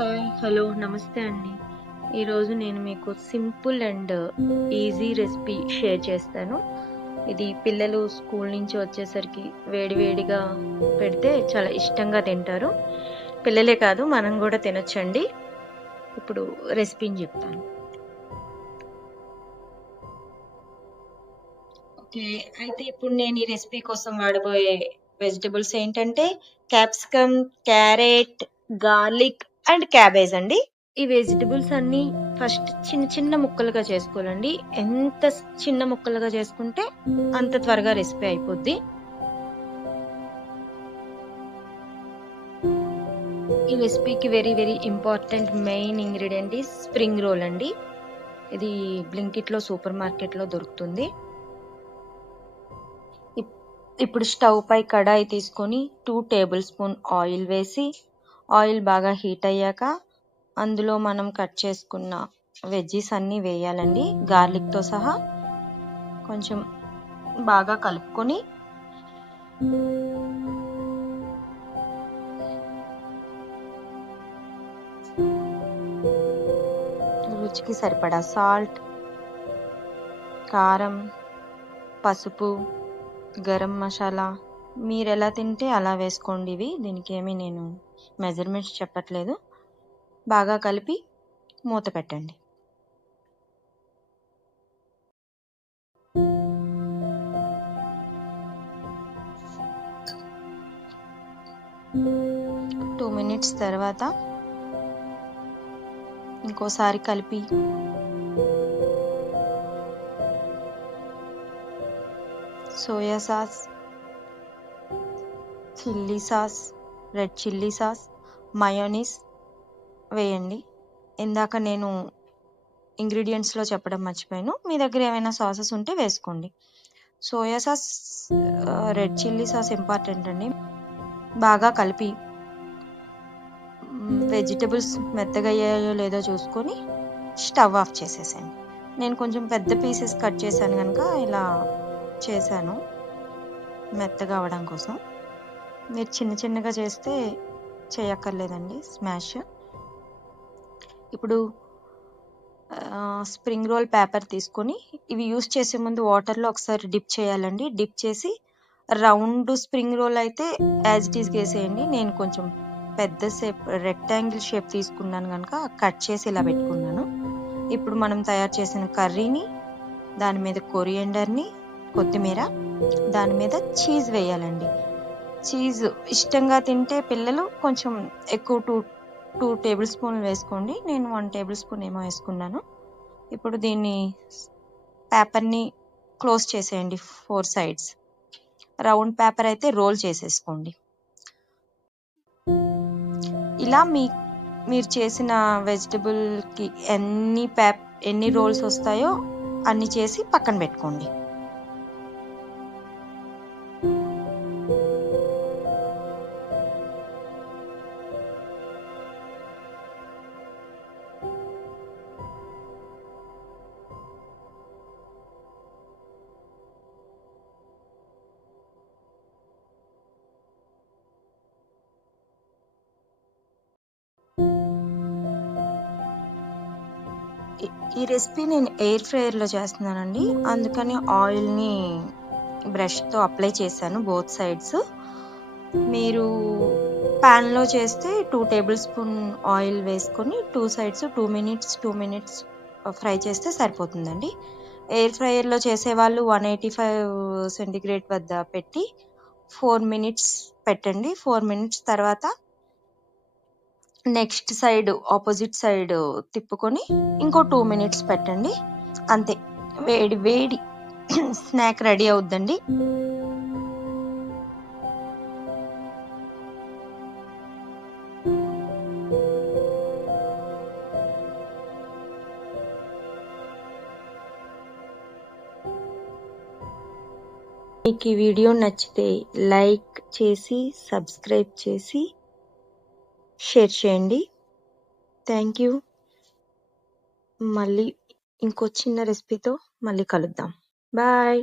Hi, hello, నమస్తే అండి. ఈరోజు నేను మీకు simple and easy recipe share చేస్తాను. ఇది పిల్లలు స్కూల్ నుంచి వచ్చేసరికి వేడివేడిగా పెడితే చాలా ఇష్టంగా తింటారు. పిల్లలే కాదు, మనం కూడా తినొచ్చండి. ఇప్పుడు రెసిపీని చెప్తాను. ఓకే. అయితే ఇప్పుడు నేను ఈ రెసిపీ కోసం వాడబోయే వెజిటబుల్స్ ఏంటంటే capsicum, carrot, garlic and cabbage అండి. ఈ వెజిటబుల్స్ అన్నీ ఫస్ట్ చిన్న చిన్న ముక్కలుగా చేసుకోవాలండి. ఎంత చిన్న ముక్కలుగా చేసుకుంటే అంత త్వరగా రెసిపీ అయిపోద్ది. ఈ రెసిపీకి very very important main ingredient ఈ స్ప్రింగ్ రోల్ అండి. ఇది బ్లింకిట్ లో సూపర్ మార్కెట్ లో దొరుకుతుంది. ఇప్పుడు స్టవ్ పై కడాయి తీసుకొని 2 టేబుల్ స్పూన్ ఆయిల్ వేసి ఆయిల్ బాగా హీట్ అయ్యాక అందులో మనం కట్ చేసుకున్న వెజ్జీస్ అన్నీ వేయాలండి, గార్లిక్ తో సహా. కొంచెం బాగా కలుపుకొని రుచికి సరిపడా సాల్ట్, కారం, పసుపు, గరం మసాలా మీరు ఎలా తింటే అలా వేసుకోండి. దీనికి ఏమీ నేను మెజర్మెంట్స్ చెప్పట్లేదు. బాగా కలిపి మూత పెట్టండి. టూ మినిట్స్ తర్వాత ఇంకోసారి కలిపి soya sauce, chilli sauce, red chilli sauce, mayonnaise వేయండి. ఇందాక నేను ఇంగ్రీడియంట్స్లో చెప్పడం మర్చిపోయాను. మీ దగ్గర ఏమైనా సాసెస్ ఉంటే వేసుకోండి. Soya sauce, red chilli sauce important అండి. బాగా కలిపి వెజిటబుల్స్ మెత్తగా అయ్యాయో లేదో చూసుకొని స్టవ్ ఆఫ్ చేసేసాను. నేను కొంచెం పెద్ద పీసెస్ కట్ చేశాను కనుక ఇలా చేశాను మెత్తగా అవ్వడం కోసం. మీరు చిన్న చిన్నగా చేస్తే చేయక్కర్లేదండి స్మాష్. ఇప్పుడు స్ప్రింగ్ రోల్ పేపర్ తీసుకొని ఇవి యూస్ చేసే ముందు వాటర్లో ఒకసారి డిప్ చేయాలండి. డిప్ చేసి రౌండ్ స్ప్రింగ్ రోల్ అయితే యాజ్ ఇట్ ఈస్ వేసేయండి. నేను కొంచెం పెద్ద షేప్ రెక్టాంగిల్ షేప్ తీసుకున్నాను కనుక కట్ చేసి ఇలా పెట్టుకున్నాను. ఇప్పుడు మనం తయారు చేసిన కర్రీని, దాని మీద కొరియండర్ని, కొత్తిమీర, దాని మీద చీజ్ వేయాలండి. చీజ్ ఇష్టంగా తింటే పిల్లలు కొంచెం ఎక్కువ టూ టేబుల్ స్పూన్లు వేసుకోండి. నేను 1 టేబుల్ స్పూన్ ఏమో వేసుకున్నాను. ఇప్పుడు దీన్ని పేపర్ని క్లోజ్ చేసేయండి 4 సైడ్స్. రౌండ్ పేపర్ అయితే రోల్ చేసేసుకోండి. ఇలా మీరు చేసిన వెజిటబుల్కి ఎన్ని రోల్స్ వస్తాయో అన్ని చేసి పక్కన పెట్టుకోండి. ఈ రెసిపీ నేను ఎయిర్ ఫ్రైయర్లో చేస్తున్నానండి, అందుకని ఆయిల్ని బ్రష్తో అప్లై చేశాను బోత్ సైడ్స్. మీరు ప్యాన్లో చేస్తే 2 టేబుల్ స్పూన్ ఆయిల్ వేసుకొని 2 సైడ్స్ 2 మినిట్స్ ఫ్రై చేస్తే సరిపోతుందండి. ఎయిర్ ఫ్రైయర్లో చేసేవాళ్ళు 185 సెంటిగ్రేడ్ వద్ద పెట్టి 4 మినిట్స్ పెట్టండి. 4 మినిట్స్ తర్వాత నెక్స్ట్ సైడ్ ఆపోజిట్ సైడ్ తిప్పుకొని ఇంకో 2 మినిట్స్ పెట్టండి. అంతే, వేడి వేడి స్నాక్ రెడీ అవుద్దండి. మీకు ఈ వీడియో నచ్చితే లైక్ చేసి సబ్స్క్రైబ్ చేసి షేర్ చేయండి. Thank you. మళ్ళీ ఇంకో చిన్న రెసిపీతో మళ్ళీ కలుద్దాం. బాయ్.